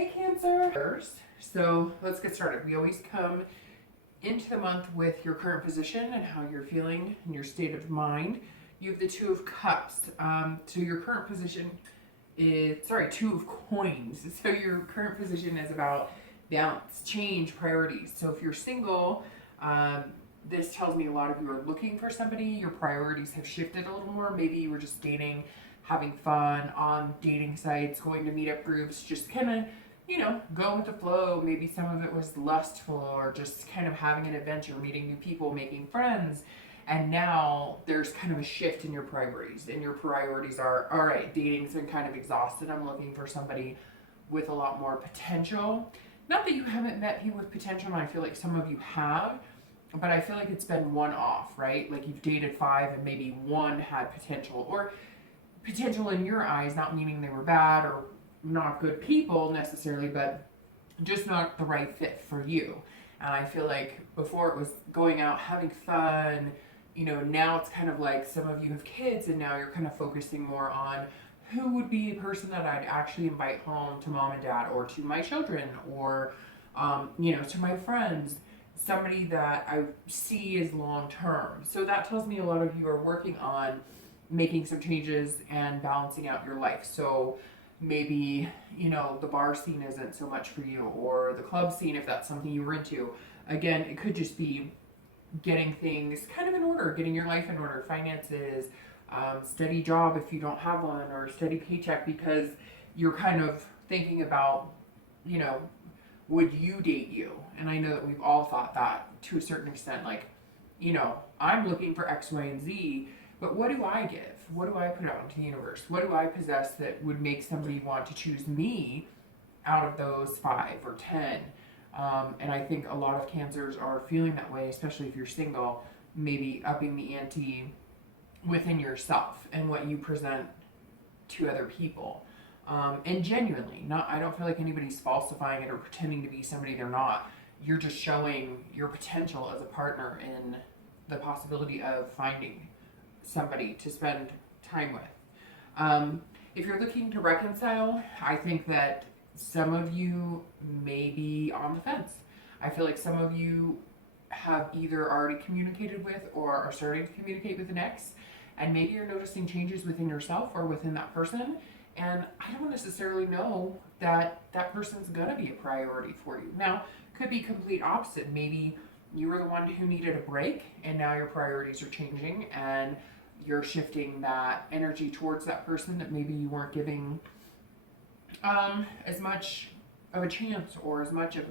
Hey Cancer! So let's get started. We always come into the month with your current position and how you're feeling and your state of mind. You have the Two of Cups. So your current position is, Two of Coins. So your current position is about balance, change, priorities. So if you're single, this tells me a lot of you are looking for somebody. Your priorities have shifted a little more. Maybe you were just dating, having fun on dating sites, going to meetup groups, just kind of, go with the flow. Maybe some of it was lustful or just kind of having an adventure, meeting new people, making friends. And now there's kind of a shift in your priorities. And your priorities are, all right, dating's been kind of exhausted. I'm looking for somebody with a lot more potential. Not that you haven't met people with potential, and I feel like some of you have, but I feel like it's been one off, right? Like you've dated 5 and maybe 1 had potential, or potential in your eyes, not meaning they were bad or not good people necessarily, but just not the right fit for you. And I feel like before it was going out, having fun, now it's kind of like some of you have kids and now you're kind of focusing more on who would be a person that I'd actually invite home to mom and dad or to my children or, to my friends, somebody that I see as long term. So that tells me a lot of you are working on making some changes and balancing out your life. So maybe, the bar scene isn't so much for you, or the club scene if that's something you were into. Again, it could just be getting things kind of in order, getting your life in order, finances, steady job if you don't have one, or steady paycheck, because you're kind of thinking about, would you date you? And I know that we've all thought that to a certain extent, like, I'm looking for X, Y, and Z, but what do I give? What do I put out into the universe? What do I possess that would make somebody want to choose me out of those 5 or 10? And I think a lot of Cancers are feeling that way, especially if you're single, maybe upping the ante within yourself and what you present to other people. And genuinely, I don't feel like anybody's falsifying it or pretending to be somebody they're not. You're just showing your potential as a partner in the possibility of finding somebody to spend time with. If you're looking to reconcile, I think that some of you may be on the fence. I feel like some of you have either already communicated with or are starting to communicate with an ex, and maybe you're noticing changes within yourself or within that person, and I don't necessarily know that that person's gonna be a priority for you. Now, could be complete opposite. Maybe you were the one who needed a break and now your priorities are changing and you're shifting that energy towards that person that maybe you weren't giving as much of a chance, or as much of,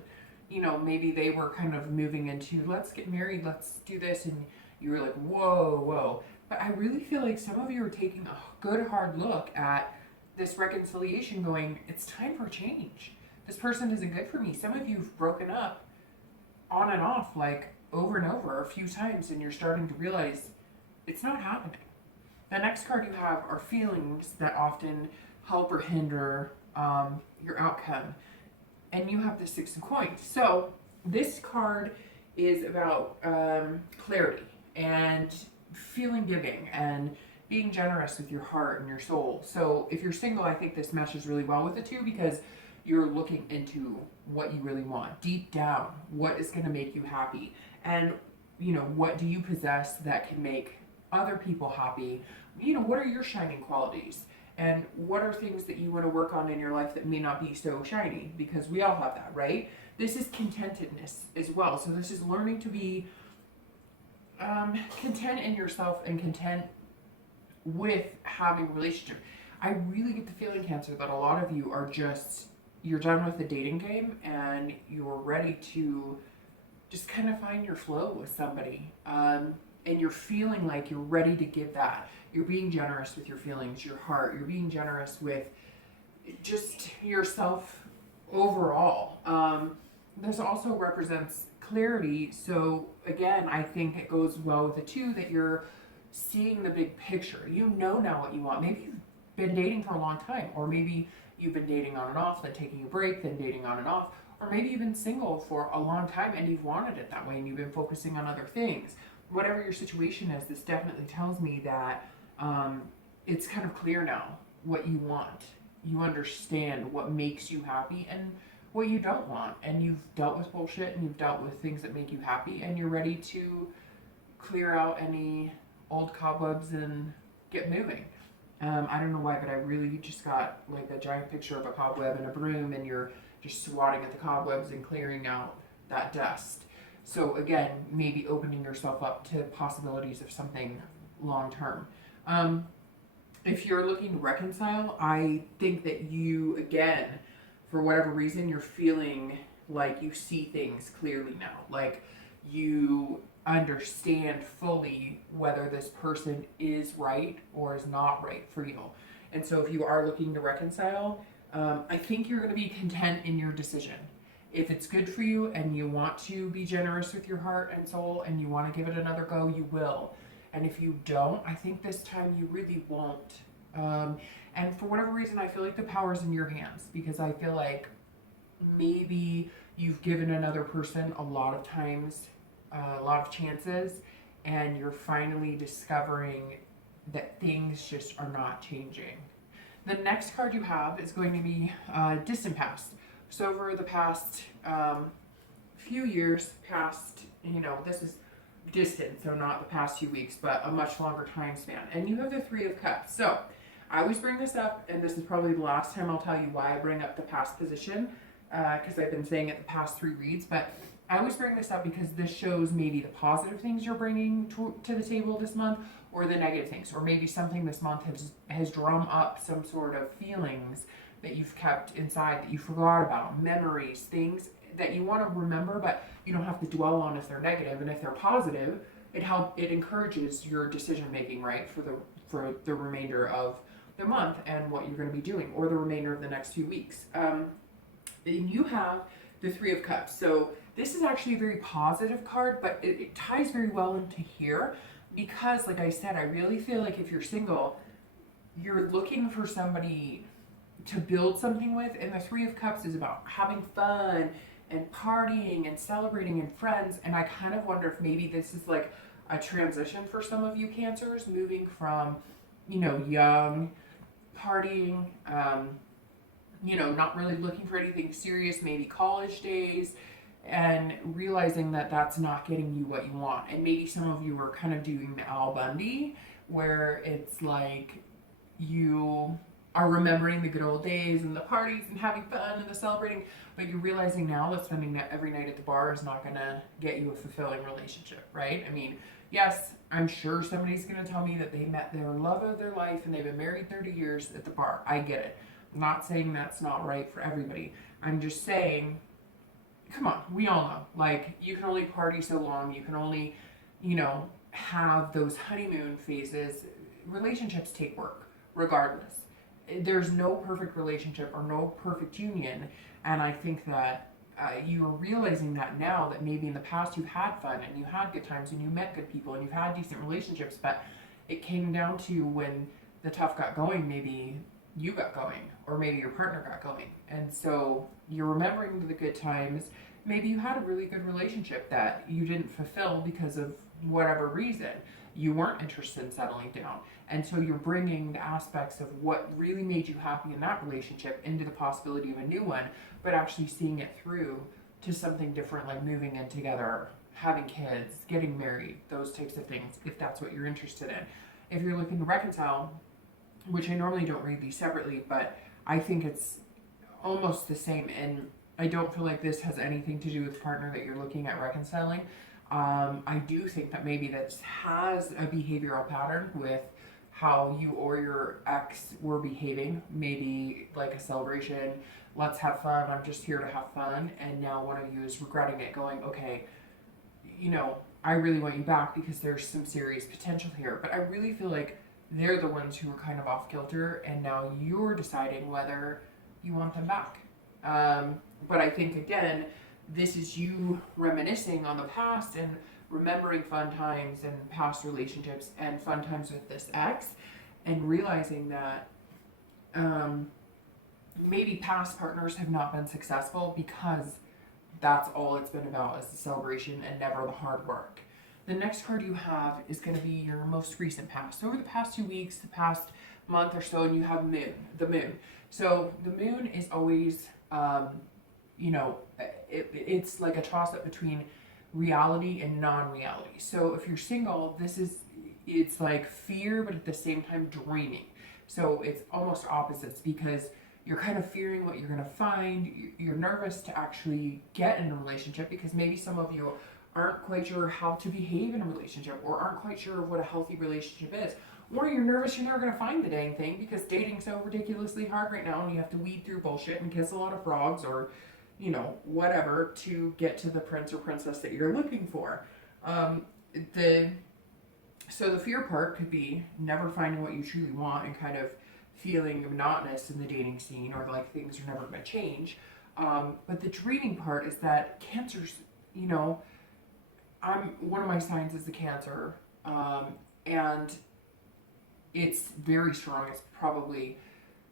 maybe they were kind of moving into, let's get married, let's do this, and you were like, whoa. But I really feel like some of you are taking a good hard look at this reconciliation, going, it's time for change. This person isn't good for me. Some of you have broken up on and off, like over and over a few times, and you're starting to realize it's not happening. The next card you have are feelings that often help or hinder your outcome. And you have the 6 of Coins. So this card is about clarity and feeling giving and being generous with your heart and your soul. So if you're single, I think this meshes really well with the 2, because you're looking into what you really want deep down. What is going to make you happy? And, what do you possess that can make other people happy? What are your shining qualities? And what are things that you want to work on in your life that may not be so shiny? Because we all have that, right? This is contentedness as well. So this is learning to be content in yourself and content with having a relationship. I really get the feeling, Cancer, that a lot of you are you're done with the dating game and you're ready to just kind of find your flow with somebody. And you're feeling like you're ready to give that. You're being generous with your feelings, your heart. You're being generous with just yourself overall. This also represents clarity. So again, I think it goes well with the 2 that you're seeing the big picture. You know now what you want. Maybe you've been dating for a long time, or maybe you've been dating on and off, then taking a break, then dating on and off, or maybe you've been single for a long time and you've wanted it that way and you've been focusing on other things. Whatever your situation is, this definitely tells me that it's kind of clear now what you want. you understand what makes you happy and what you don't want. And you've dealt with bullshit and you've dealt with things that make you happy, and you're ready to clear out any old cobwebs and get moving. I don't know why, but I really just got like a giant picture of a cobweb and a broom, and you're just swatting at the cobwebs and clearing out that dust. So again, maybe opening yourself up to possibilities of something long term. If you're looking to reconcile, I think that you, again, for whatever reason, you're feeling like you see things clearly now. Like you understand fully whether this person is right or is not right for you. And so if you are looking to reconcile, I think you're going to be content in your decision. If it's good for you and you want to be generous with your heart and soul and you want to give it another go, you will. And if you don't, I think this time you really won't. And for whatever reason, I feel like the power's in your hands, because I feel like maybe you've given another person a lot of times, a lot of chances, and you're finally discovering that things just are not changing. The next card you have is going to be distant past. So over the past few years, this is distant, so not the past few weeks, but a much longer time span. And you have the Three of Cups. So I always bring this up, and this is probably the last time I'll tell you why I bring up the past position, because I've been saying it the past 3 reads, but I always bring this up because this shows maybe the positive things you're bringing to the table this month, or the negative things, or maybe something this month has drummed up some sort of feelings that you've kept inside that you forgot about, memories, things that you want to remember, but you don't have to dwell on if they're negative. And if they're positive, it encourages your decision making, right, for the remainder of the month and what you're going to be doing, or the remainder of the next few weeks. And you have the Three of Cups. So this is actually a very positive card, but it ties very well into here, because like I said, I really feel like if you're single, you're looking for somebody to build something with, and the Three of Cups is about having fun and partying and celebrating and friends. And I kind of wonder if maybe this is like a transition for some of you Cancers, moving from, young, partying, not really looking for anything serious, maybe college days, and realizing that that's not getting you what you want. And maybe some of you are kind of doing the Al Bundy, where it's like you are remembering the good old days and the parties and having fun and the celebrating, but you're realizing now that spending every night at the bar is not going to get you a fulfilling relationship, right? I mean, yes, I'm sure somebody's going to tell me that they met their love of their life and they've been married 30 years at the bar. I get it. I'm not saying that's not right for everybody. I'm just saying, come on, we all know. Like, you can only party so long. You can only, have those honeymoon phases. Relationships take work, regardless. There's no perfect relationship or no perfect union. And I think that you're realizing that now, that maybe in the past you've had fun and you had good times and you met good people and you've had decent relationships, but it came down to when the tough got going, maybe you got going, or maybe your partner got going. And so you're remembering the good times. Maybe you had a really good relationship that you didn't fulfill because of whatever reason. You weren't interested in settling down. And so you're bringing the aspects of what really made you happy in that relationship into the possibility of a new one, but actually seeing it through to something different, like moving in together, having kids, getting married, those types of things, if that's what you're interested in. If you're looking to reconcile, which I normally don't read these separately, but I think it's almost the same, and I don't feel like this has anything to do with the partner that you're looking at reconciling. I do think that maybe this has a behavioral pattern with how you or your ex were behaving. Maybe like a celebration, let's have fun, I'm just here to have fun, and now one of you is regretting it, going, okay, I really want you back because there's some serious potential here. But I really feel like they're the ones who are kind of off kilter, and now you're deciding whether you want them back. But I think, again, this is you reminiscing on the past and remembering fun times and past relationships and fun times with this ex, and realizing that maybe past partners have not been successful because that's all it's been about, is the celebration and never the hard work. The next card you have is going to be your most recent past. So over the past 2 weeks, the past month or so, and you have the moon. So the moon is always, you know, it's like a toss up between reality and non-reality. So if you're single, it's like fear, but at the same time dreaming. So it's almost opposites, because you're kind of fearing what you're going to find. You're nervous to actually get in a relationship, because maybe some of you aren't quite sure how to behave in a relationship, or aren't quite sure what a healthy relationship is. Or you're nervous you're never going to find the dang thing, because dating's so ridiculously hard right now, and you have to weed through bullshit and kiss a lot of frogs, or you know, whatever, to get to the prince or princess that you're looking for. So the fear part could be never finding what you truly want and kind of feeling monotonous in the dating scene, or like things are never going to change. But the dreaming part is that Cancer's, you know, one of my signs is the Cancer, and it's very strong. It's probably,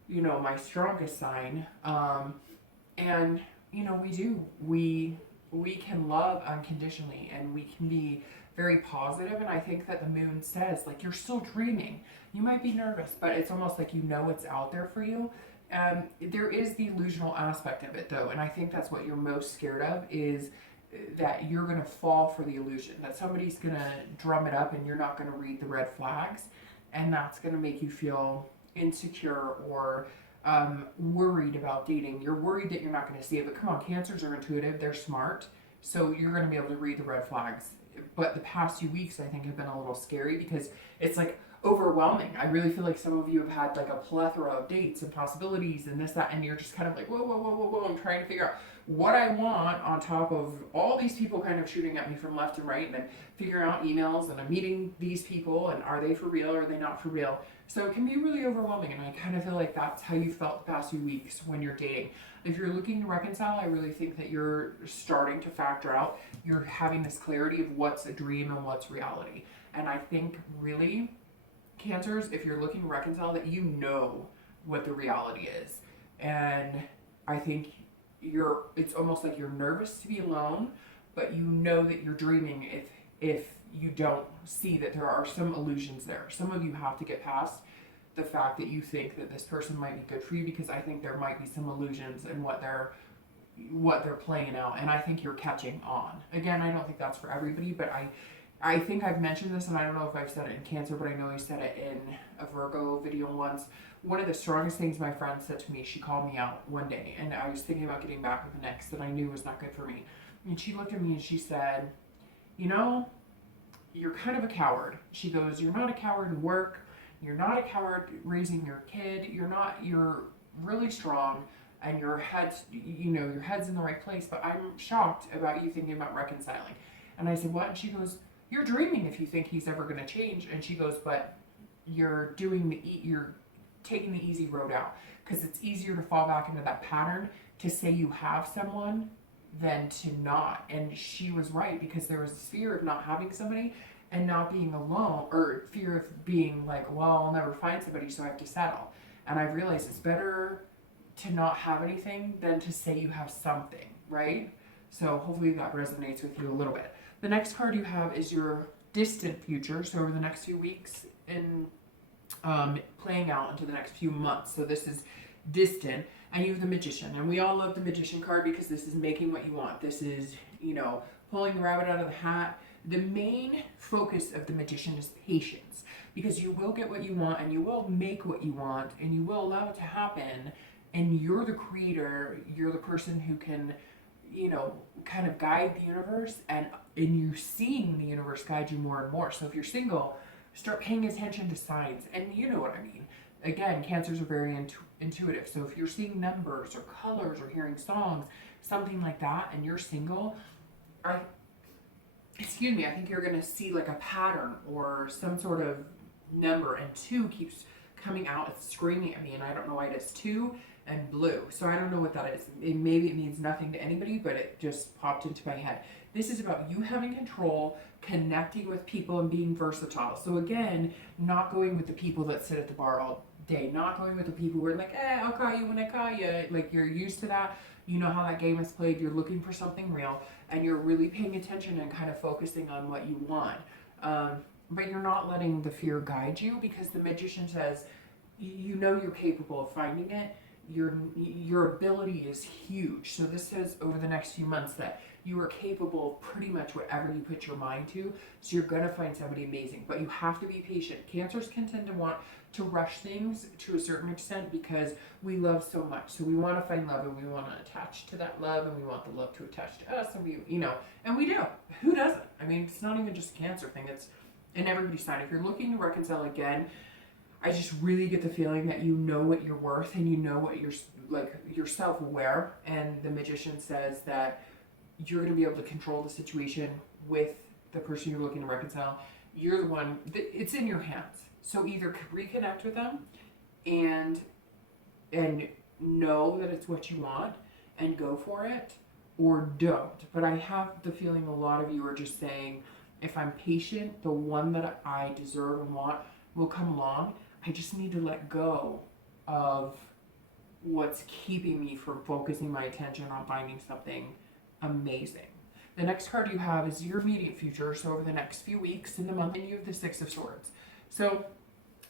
you know, my strongest sign. And you know, we can love unconditionally, and we can be very positive. And I think that the moon says, like, you're still dreaming. You might be nervous, but it's almost like you know it's out there for you. There is the illusional aspect of it, though, and I think that's what you're most scared of, is that you're going to fall for the illusion, that somebody's going to drum it up and you're not going to read the red flags, and that's going to make you feel insecure or worried about dating. You're worried that you're not going to see it, but come on, Cancers are intuitive, they're smart, so you're going to be able to read the red flags. But the past few weeks, I think, have been a little scary, because it's like overwhelming. I really feel like some of you have had like a plethora of dates and possibilities and this, that, and you're just kind of like, whoa, whoa, whoa, whoa, whoa, I'm trying to figure out what I want, on top of all these people kind of shooting at me from left and right, and then figuring out emails, and I'm meeting these people, and are they for real or are they not for real? So it can be really overwhelming, and I kind of feel like that's how you felt the past few weeks when you're dating. If you're looking to reconcile, I really think that you're starting to factor out, you're having this clarity of what's a dream and what's reality. And I think really, Cancers, if you're looking to reconcile, that you know what the reality is. And I think it's almost like you're nervous to be alone, but you know that you're dreaming if you don't see that there are some illusions there. Some of you have to get past the fact that you think that this person might be good for you, because I think there might be some illusions in what they're playing out, and I think you're catching on. Again, I don't think that's for everybody, but I think I've mentioned this, and I don't know if I've said it in Cancer, but I know I said it in a Virgo video once. One of the strongest things my friend said to me, she called me out one day, and I was thinking about getting back with an ex that I knew was not good for me. And she looked at me and she said, you know, you're kind of a coward. She goes, you're not a coward in work. You're not a coward raising your kid. You're really strong, and your head's in the right place, but I'm shocked about you thinking about reconciling. And I said, what? And she goes, you're dreaming if you think he's ever going to change. And she goes, but you're taking the easy road out, because it's easier to fall back into that pattern to say you have someone than to not. And she was right, because there was this fear of not having somebody and not being alone, or fear of being like, well, I'll never find somebody, so I have to settle. And I've realized it's better to not have anything than to say you have something, right? So hopefully that resonates with you a little bit. The next card you have is your distant future. So over the next few weeks, and playing out into the next few months. So this is distant, and you have the Magician. And we all love the Magician card, because this is making what you want. This is, you know, pulling the rabbit out of the hat. The main focus of the Magician is patience, because you will get what you want, and you will make what you want, and you will allow it to happen. And you're the creator. You're the person who can, you know, kind of guide the universe, and you're seeing the universe guide you more and more. So if you're single, start paying attention to signs, and you know what I mean. Again, Cancers are very intuitive. So if you're seeing numbers or colors or hearing songs, something like that, and you're single, I think you're going to see like a pattern or some sort of number, and 2 keeps coming out. It's screaming at me, and I don't know why. It is 2 and blue. So I don't know what that is. Maybe it means nothing to anybody, but it just popped into my head. This is about you having control, connecting with people, and being versatile. So again, not going with the people that sit at the bar all day, not going with the people who are like, I'll call you when I call you. Like, you're used to that. You know how that game is played. You're looking for something real, and you're really paying attention and kind of focusing on what you want. But you're not letting the fear guide you, because the Magician says, you know you're capable of finding it. your ability is huge. So this says over the next few months that you are capable of pretty much whatever you put your mind to. So you're going to find somebody amazing, but you have to be patient. Cancers can tend to want to rush things to a certain extent because we love so much. So we want to find love and we want to attach to that love and we want the love to attach to us and we, and we do. Who doesn't? I mean, it's not even just a Cancer thing. It's in everybody's sign. If you're looking to reconcile again, I just really get the feeling that you know what you're worth and you know what you're self-aware. And the Magician says that you're going to be able to control the situation with the person you're looking to reconcile. You're the one, it's in your hands. So either reconnect with them and know that it's what you want and go for it, or don't. But I have the feeling a lot of you are just saying, if I'm patient, the one that I deserve and want will come along. I just need to let go of what's keeping me from focusing my attention on finding something amazing. The next card you have is your immediate future. So over the next few weeks in the month, and you have the Six of Swords. So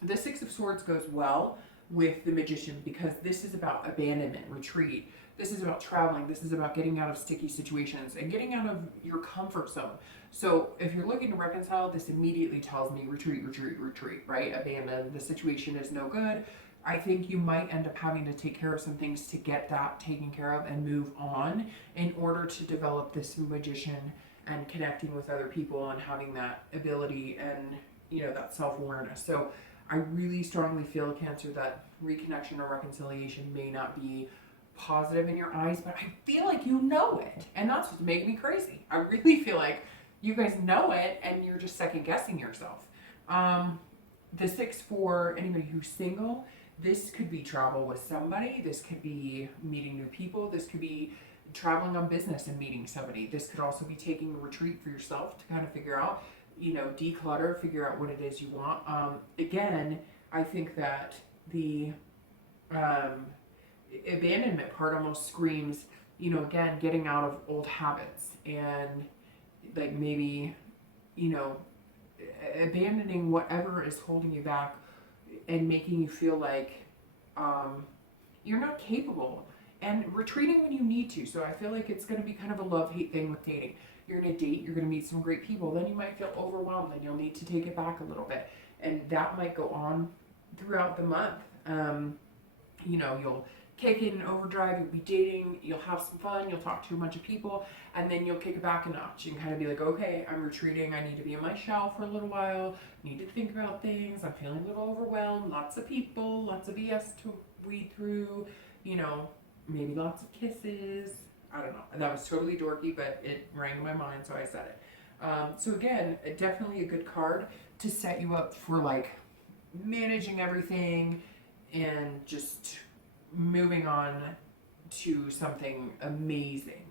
the Six of Swords goes well with the Magician because this is about abandonment, retreat. This is about traveling. This is about getting out of sticky situations and getting out of your comfort zone. So if you're looking to reconcile, this immediately tells me retreat, retreat, retreat, right? Abandon. The situation is no good. I think you might end up having to take care of some things to get that taken care of and move on in order to develop this Magician and connecting with other people and having that ability and, that self-awareness. So I really strongly feel, Cancer, that reconnection or reconciliation may not be positive in your eyes, but I feel like you know it. And that's what's making me crazy. I really feel like you guys know it and you're just second guessing yourself. The Six for anybody who's single, this could be travel with somebody. This could be meeting new people. This could be traveling on business and meeting somebody. This could also be taking a retreat for yourself to kind of figure out, declutter, figure out what it is you want. Again, I think that the abandonment part almost screams, again, getting out of old habits and like maybe, abandoning whatever is holding you back and making you feel like you're not capable, and retreating when you need to. So I feel like it's going to be kind of a love-hate thing with dating. You're going to date, you're going to meet some great people, then you might feel overwhelmed and you'll need to take it back a little bit. And that might go on throughout the month. You'll kick in overdrive, you'll be dating, you'll have some fun, you'll talk to a bunch of people, and then you'll kick it back a notch and kind of be like, okay, I'm retreating, I need to be in my shell for a little while, need to think about things, I'm feeling a little overwhelmed, lots of people, lots of BS to weed through, maybe lots of kisses. I don't know. And that was totally dorky, but it rang in my mind, so I said it. So again, definitely a good card to set you up for like managing everything and just moving on to something amazing.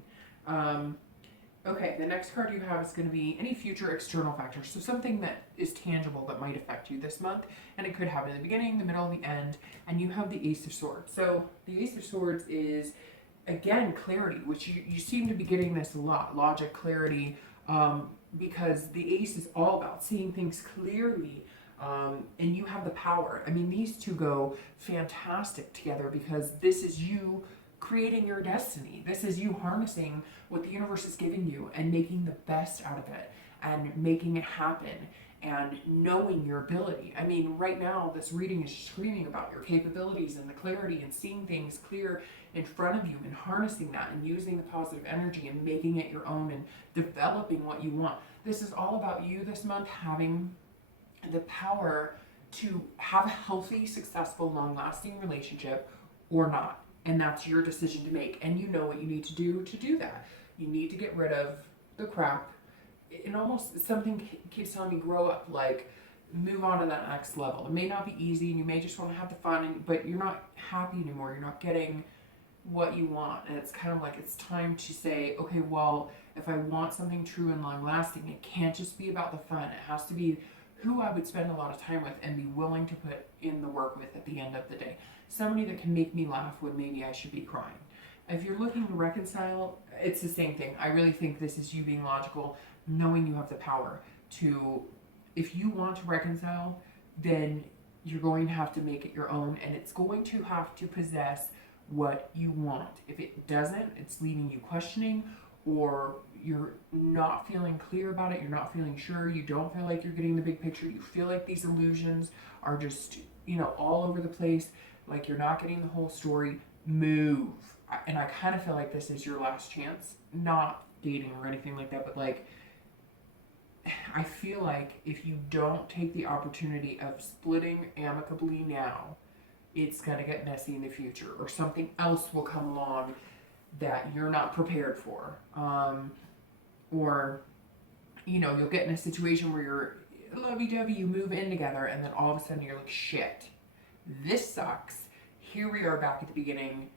Okay, the next card you have is going to be any future external factors. So something that is tangible that might affect you this month. And it could happen in the beginning, the middle, the end. And you have the Ace of Swords. So the Ace of Swords is, again, clarity, which you seem to be getting this a lot. Logic, clarity, because the Ace is all about seeing things clearly. And you have the power. I mean, these two go fantastic together because this is you creating your destiny. This is you harnessing what the universe is giving you and making the best out of it and making it happen and knowing your ability. I mean, right now, this reading is screaming about your capabilities and the clarity and seeing things clear in front of you and harnessing that and using the positive energy and making it your own and developing what you want. This is all about you this month having the power to have a healthy, successful, long-lasting relationship or not. And that's your decision to make. And you know what you need to do that. You need to get rid of the crap. And almost something keeps telling me grow up, like move on to that next level. It may not be easy and you may just want to have the fun, but you're not happy anymore. You're not getting what you want. And it's kind of like it's time to say, okay, well, if I want something true and long-lasting, it can't just be about the fun. It has to be who I would spend a lot of time with and be willing to put in the work with at the end of the day. Somebody that can make me laugh when maybe I should be crying. If you're looking to reconcile, it's the same thing. I really think this is you being logical, knowing you have the power to, if you want to reconcile, then you're going to have to make it your own, and it's going to have to possess what you want. If it doesn't, it's leaving you questioning, or you're not feeling clear about it, you're not feeling sure, you don't feel like you're getting the big picture, you feel like these illusions are just, you know, all over the place, like you're not getting the whole story, move. And I kind of feel like this is your last chance, not dating or anything like that, but like, I feel like if you don't take the opportunity of splitting amicably now, it's going to get messy in the future, or something else will come along that you're not prepared for. Or, you know, you'll get in a situation where you're lovey-dovey, you move in together, and then all of a sudden you're like, shit, this sucks. Here we are back at the beginning,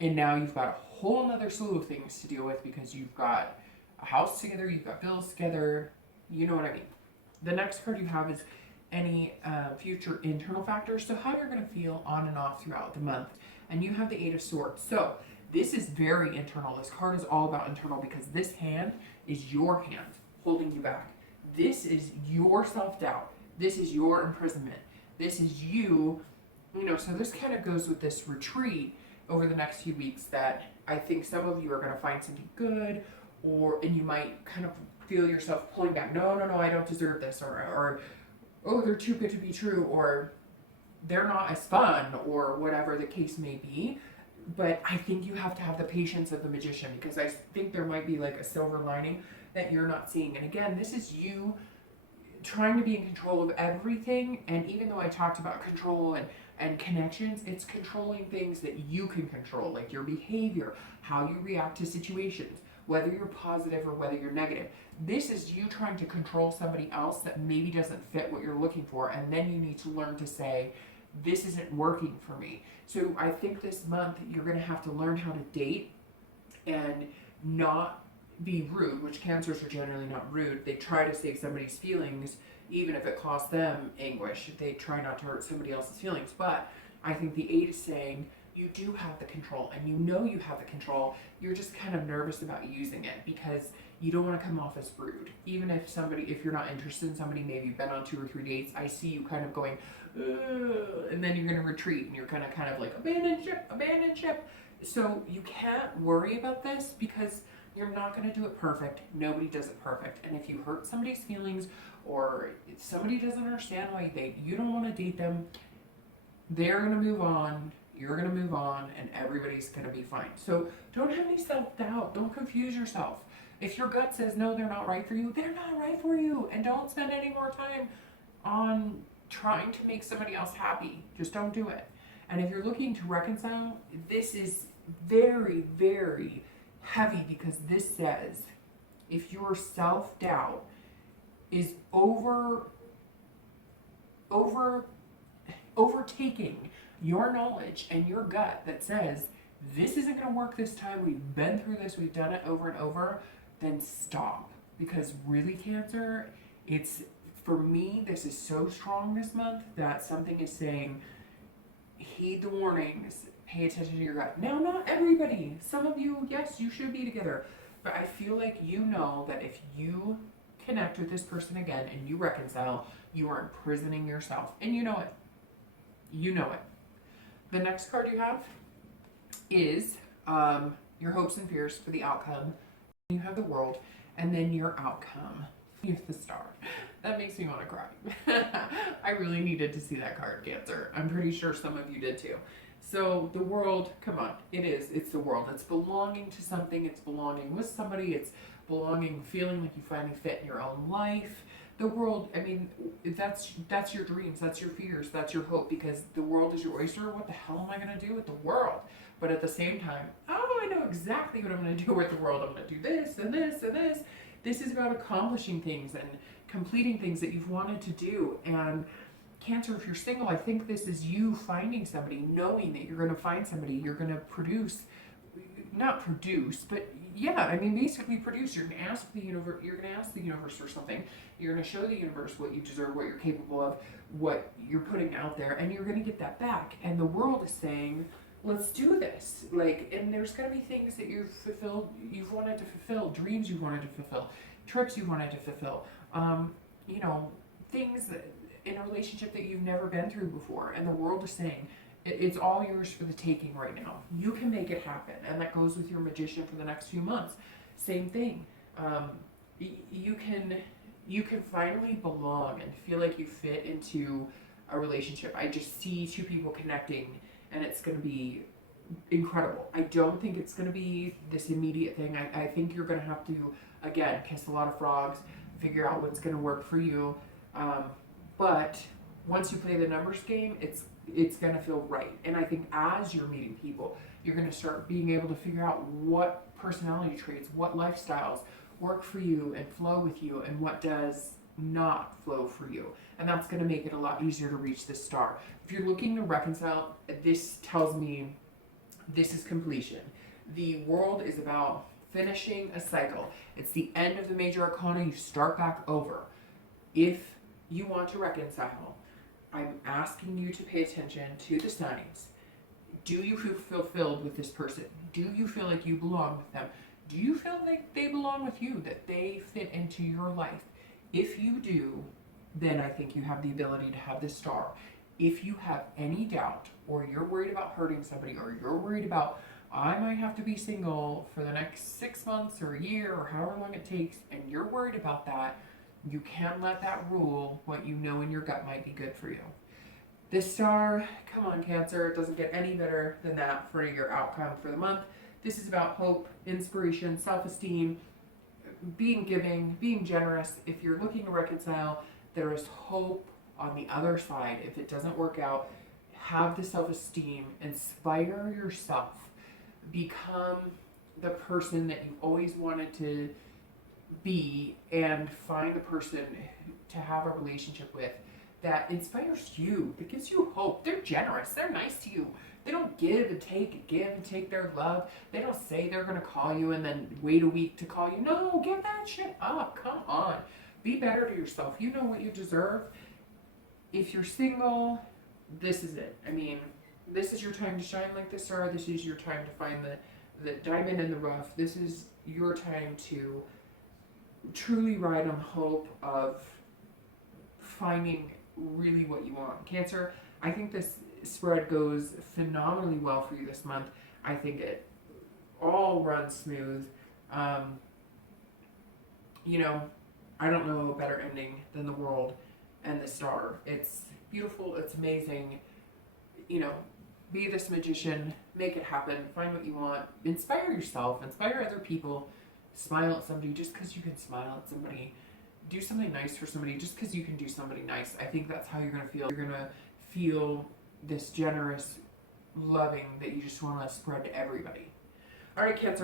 and now you've got a whole nother slew of things to deal with because you've got a house together, you've got bills together, you know what I mean. The next card you have is any future internal factors, so how you're going to feel on and off throughout the month. And you have the Eight of Swords. So this is very internal. This card is all about internal because this hand is your hand holding you back. This is your self-doubt. This is your imprisonment. This is you, you know, so this kind of goes with this retreat over the next few weeks that I think some of you are going to find something good, and you might kind of feel yourself pulling back. No, I don't deserve this, or oh, they're too good to be true, or they're not as fun, or whatever the case may be. But I think you have to have the patience of the magician, because I think there might be like a silver lining that you're not seeing. And again, this is you trying to be in control of everything. And even though I talked about control and connections, it's controlling things that you can control, like your behavior, how you react to situations, whether you're positive or whether you're negative. This is you trying to control somebody else that maybe doesn't fit what you're looking for, and then you need to learn to say, this isn't working for me. So I think this month you're going to have to learn how to date and not be rude, which Cancers are generally not rude. They try to save somebody's feelings, even if it costs them anguish. They try not to hurt somebody else's feelings. But I think the Eight is saying you do have the control, and you know you have the control. You're just kind of nervous about using it because you don't want to come off as rude. Even if you're not interested in somebody, maybe you've been on 2 or 3 dates, I see you kind of going, ugh, and then you're going to retreat and you're going to kind of like abandon ship. So you can't worry about this because you're not going to do it perfect. Nobody does it perfect. And if you hurt somebody's feelings, or if somebody doesn't understand why you don't want to date them, they're going to move on. You're going to move on, and everybody's going to be fine. So don't have any self-doubt. Don't confuse yourself. If your gut says, no, they're not right for you, they're not right for you. And don't spend any more time on trying to make somebody else happy. Just don't do it. And if you're looking to reconcile, this is very, very heavy, because this says if your self-doubt is overtaking your knowledge and your gut that says this isn't going to work this time, we've been through this, we've done it over and over, then stop. Because really, Cancer, for me, this is so strong this month that something is saying, heed the warnings, pay attention to your gut. Now, not everybody. Some of you, yes, you should be together. But I feel like you know that if you connect with this person again and you reconcile, you are imprisoning yourself. And you know it. You know it. The next card you have is your hopes and fears for the outcome. You have the World, and then your outcome. You have the Star. That makes me want to cry. I really needed to see that card, Cancer. I'm pretty sure some of you did too. So the World, come on, it's the World. It's belonging to something, it's belonging with somebody, it's belonging, feeling like you finally fit in your own life. The World, I mean, that's your dreams, that's your fears, that's your hope, because the world is your oyster. What the hell am I going to do with the world? But at the same time, I know exactly what I'm going to do with the world. I'm going to do this and this and this. This is about accomplishing things and completing things that you've wanted to do. And Cancer, if you're single, I think this is you finding somebody, knowing that you're going to find somebody, you're going to produce, not produce, but yeah, I mean, basically produce. You're going to ask the universe for something. You're going to show the universe what you deserve, what you're capable of, what you're putting out there, and you're going to get that back. And the world is saying, let's do this. And there's going to be things that you've wanted to fulfill, dreams you wanted to fulfill, trips you wanted to fulfill, things that in a relationship that you've never been through before. And the world is saying, It's all yours for the taking right now. You can make it happen. And that goes with your magician for the next few months. Same thing. You can finally belong and feel like you fit into a relationship. I just see two people connecting, and it's going to be incredible. I don't think it's going to be this immediate thing. I think you're going to have to, again, kiss a lot of frogs, figure out what's going to work for you. But once you play the numbers game, it's going to feel right. And I think as you're meeting people, you're going to start being able to figure out what personality traits, what lifestyles work for you and flow with you, and what does not flow for you. And that's going to make it a lot easier to reach this star. If you're looking to reconcile, this tells me this is completion. The world is about finishing a cycle. It's the end of the major arcana. You start back over. If you want to reconcile, I'm asking you to pay attention to the signs. Do you feel fulfilled with this person? Do you feel like you belong with them? Do you feel like they belong with you, that they fit into your life? If you do, then I think you have the ability to have this star. If you have any doubt, or you're worried about hurting somebody, or you're worried about, I might have to be single for the next 6 months or a year or however long it takes, and you're worried about that, you can't let that rule what you know in your gut might be good for you. This star, come on, Cancer, it doesn't get any better than that for your outcome for the month. This is about hope, inspiration, self-esteem, being giving, being generous. If you're looking to reconcile, there is hope on the other side. If it doesn't work out, have the self-esteem, inspire yourself, become the person that you always wanted to be, and find the person to have a relationship with that inspires you, that gives you hope. They're generous, they're nice to you. They don't give and take their love. They don't say they're going to call you and then wait a week to call you. No, give that shit up. Come on. Be better to yourself. You know what you deserve. If you're single, this is it. I mean, this is your time to shine like the star. This is your time to find the diamond in the rough. This is your time to truly ride on the hope of finding really what you want. Cancer, I think this spread goes phenomenally well for you this month. I think it all runs smooth. You know, I don't know a better ending than the world and the star. It's beautiful, it's amazing. You know, be this magician, make it happen, find what you want, inspire yourself, inspire other people, smile at somebody just because you can smile at somebody. Do something nice for somebody just because you can do somebody nice. I think that's how you're going to feel. You're going to feel this generous, loving that you just want to spread to everybody. All right, Cancer.